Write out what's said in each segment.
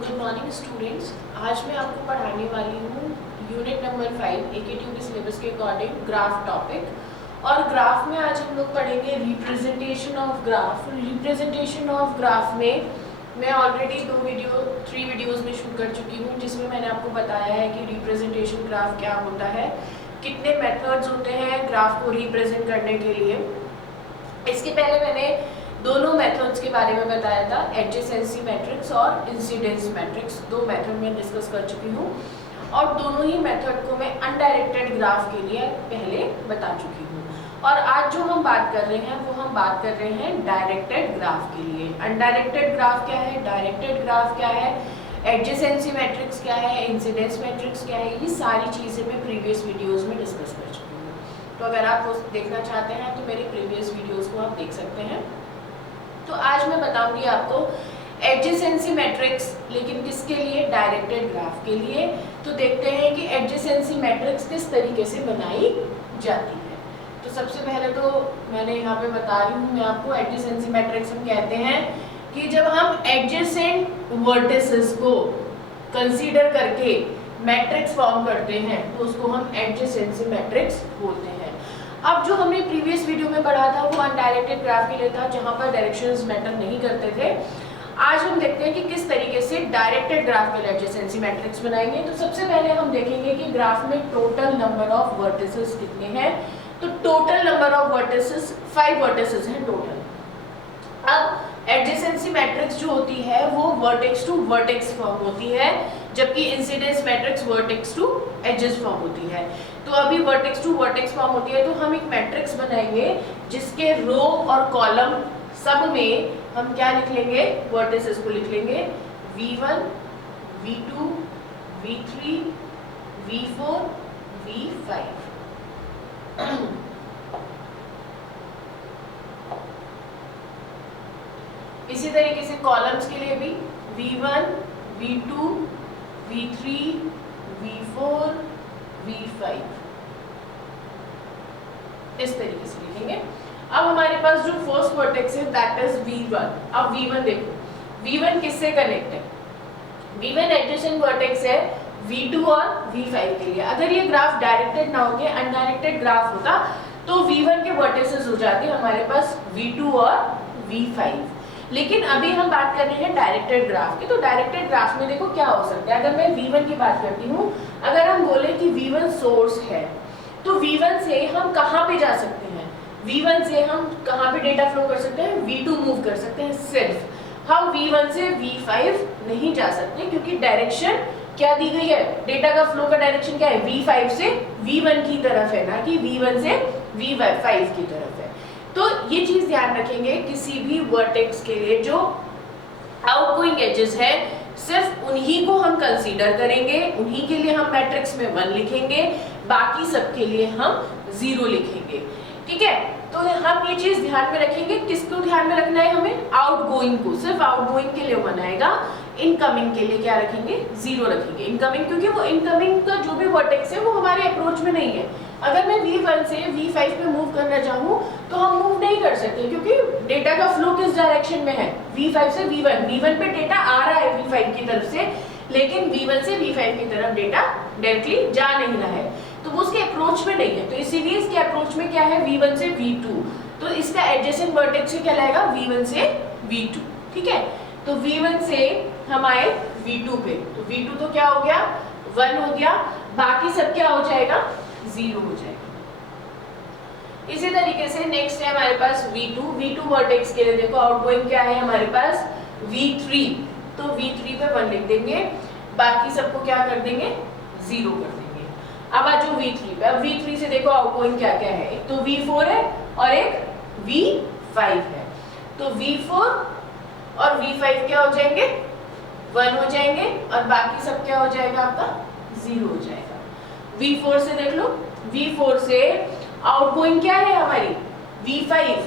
Good morning students. आज मैं आपको पढ़ाने वाली हूँ यूनिट नंबर 5 AKTUB सिलेबस के अकॉर्डिंग ग्राफ टॉपिक। और ग्राफ में आज हम लोग पढ़ेंगे representation of graph. Representation of graph में मैं ऑलरेडी 3 वीडियोस में शूट कर चुकी हूँ, जिसमें मैंने आपको बताया है कि रिप्रेजेंटेशन ग्राफ क्या होता है, कितने मेथड्स होते हैं ग्राफ को रिप्रेजेंट करने के लिए। इसके पहले मैंने दोनों मेथड्स के बारे में बताया था, एडजेसेंसी मैट्रिक्स और इंसिडेंस मैट्रिक्स। दो मेथड मैं डिस्कस कर चुकी हूँ और दोनों ही मेथड को मैं अनडायरेक्टेड ग्राफ के लिए पहले बता चुकी हूँ। और आज जो हम बात कर रहे हैं वो हम बात कर रहे हैं डायरेक्टेड ग्राफ के लिए। अनडायरेक्टेड ग्राफ क्या है, डायरेक्टेड ग्राफ क्या है, एडजेसेंसी मैट्रिक्स क्या है, इंसिडेंस मैट्रिक्स क्या है, ये सारी चीज़ें मैं प्रीवियस वीडियोज़ में डिस्कस कर चुकी हूँ। तो अगर आप वो देखना चाहते हैं तो मेरे प्रीवियस वीडियोज़ को आप देख सकते हैं। तो आज मैं बताऊंगी आपको एडजेसेंसी मैट्रिक्स, लेकिन किसके लिए, डायरेक्टेड ग्राफ के लिए। तो देखते हैं कि एडजेसेंसी मैट्रिक्स किस तरीके से बनाई जाती है। तो सबसे पहले तो मैंने यहाँ पे बता रही हूँ मैं आपको, एडजेसेंसी मैट्रिक्स हम कहते हैं कि जब हम एडजेसेंट वर्टिसेस को कंसीडर करके मैट्रिक्स फॉर्म करते हैं तो उसको हम एडजेसेंसी मैट्रिक्स बोलते हैं। अब जो हमने प्रीवियस वीडियो में पढ़ा था वो अनडायरेक्टेड ग्राफ के लिए था, जहां पर डायरेक्शंस मैटर नहीं करते थे। आज हम देखते हैं कि किस तरीके से डायरेक्टेड ग्राफ के लिए एडजेसेंसी मैट्रिक्स बनाएंगे। तो सबसे पहले हम देखेंगे कि ग्राफ में टोटल नंबर ऑफ वर्टिसेस कितने हैं। तो total number of vertices 5 vertices हैं टोटल। अब एडजेसेंसी मैट्रिक्स जो होती है वो वर्टेक्स टू वर्टेक्स फॉर्म होती है, जबकि incidence matrix vertex two edges form होती है। तो अभी वर्टेक्स टू वर्टेक्स फॉर्म होती है तो हम एक मैट्रिक्स बनाएंगे जिसके रो और कॉलम सब में हम क्या लिख लेंगे, वर्टिसेस को लिख लेंगे V1, V2, V3, V4, V5। इसी तरीके से कॉलम्स के लिए भी V1, V2, V3, V4, V5 इस तरीके से लिखेंगे। अब हमारे पास जो फर्स्ट वर्टेक्स है दैट इज V1। अब V1 देखो, V1 किससे कनेक्ट है, V1 एडजेसेंट वर्टेक्स है V2 और V5 के लिए। अगर ये ग्राफ डायरेक्टेड ना होके अनडायरेक्टेड ग्राफ होता तो V1 के वर्टिसेस हो जाते हमारे पास V2 और V5। लेकिन अभी हम बात कर रहे हैं डायरेक्टेड ग्राफ की। तो डायरेक्टेड ग्राफ में देखो क्या हो सकता है। अगर मैं V1 की बात करती हूँ, अगर हम बोले कि V1 सोर्स है तो V1 से हम कहाँ पे जा सकते हैं, V1 से हम कहाँ पे डेटा फ्लो कर सकते हैं, V2 मूव कर सकते हैं। सिर्फ हम V1 से V5 नहीं जा सकते, क्योंकि डायरेक्शन क्या दी गई है, डेटा का फ्लो का डायरेक्शन क्या है, V5 से V1 की तरफ है, ना कि V1 से V5 की तरफ है। तो ये चीज ध्यान रखेंगे, किसी भी वर्टेक्स के लिए जो आउटगोइंग एजेस है सिर्फ उन्हीं को हम कंसीडर करेंगे, उन्हीं के लिए हम मैट्रिक्स में 1 लिखेंगे, बाकी सबके लिए हम 0 लिखेंगे। ठीक है, तो हम ये चीज ध्यान में रखेंगे। किसको ध्यान में रखना है हमें, आउटगोइंग को, सिर्फ आउटगोइंग के लिए 1 आएगा, इनकमिंग के लिए क्या रखेंगे, 0 रखेंगे। इनकमिंग, क्योंकि वो इनकमिंग का जो भी वर्टेक्स है वो हमारे अप्रोच में नहीं है। अगर मैं V1 से V5 पे मूव करना चाहूँ तो हम मूव नहीं कर सकते, क्योंकि डेटा का फ्लो किस डायरेक्शन में है, V5 से V1। V1 पे डेटा आ रहा है V5 की तरफ से, लेकिन V1 से V5 की तरफ डेटा डायरेक्टली जा नहीं रहा है, तो वो उसके अप्रोच में नहीं है। तो इसीलिए इसके अप्रोच में क्या है, V1 से V2। तो इसका एडजेसेंट वर्टेक्स क्या लाएगा, V1 से V2। ठीक है, तो V1 से हम आए V2 पे, तो V2 तो क्या हो गया, 1 हो गया, बाकी सब क्या हो जाएगा, 0 हो जाएगा। इसी तरीके से नेक्स्ट है हमारे पास V2 वर्टेक्स के लिए देखो आउटगोइंग क्या है हमारे पास, V3। तो V3 पे 1 लिख देंगे, बाकी सबको क्या कर देंगे, 0 कर देंगे। अब आ जाओ V3 पे। अब V3 से देखो आउटगोइंग क्या क्या है, एक तो V4 है और एक V5 है। तो V4 और V5 क्या हो जाएंगे, 1 हो जाएंगे, और बाकी सब क्या हो जाएगा आपका, 0 हो जाएगा। V4 से देख लो, V4 से आउटगोइंग क्या है हमारी, V5।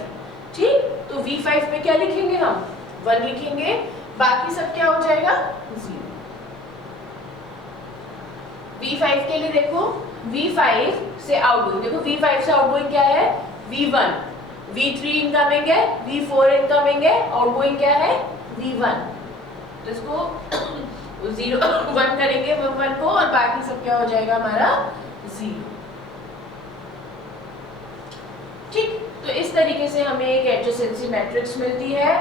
ठीक, तो V5 पे क्या लिखेंगे हम, 1 लिखेंगे, बाकी सब क्या हो जाएगा, 0। V5 के लिए देखो, V5 से आउटगोइंग देखो, V5 से आउटगोइंग क्या है, V1, V3 इनकमिंग है, V4 इनकमिंग है, आउटगोइंग क्या है, V1। तो इसको 0 1 करेंगे 1 को और बाकी सब क्या हो जाएगा हमारा 0। ठीक, तो इस तरीके से हमें एक एडजेसेंसी मैट्रिक्स मिलती है।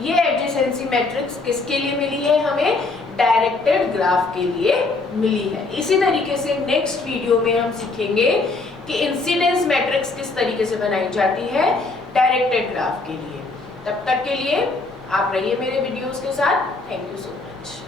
ये एडजेसेंसी मैट्रिक्स किसके लिए मिली है? हमें डायरेक्टेड ग्राफ के लिए मिली है। इसी तरीके से नेक्स्ट वीडियो में हम सीखेंगे कि इंसिडेंस मैट्रिक्स किस तरीके से बनाई जाती है डायरेक्टेड ग्राफ के लिए। तब तक के लिए आप रहिए मेरे वीडियोस के साथ। Thank you so much.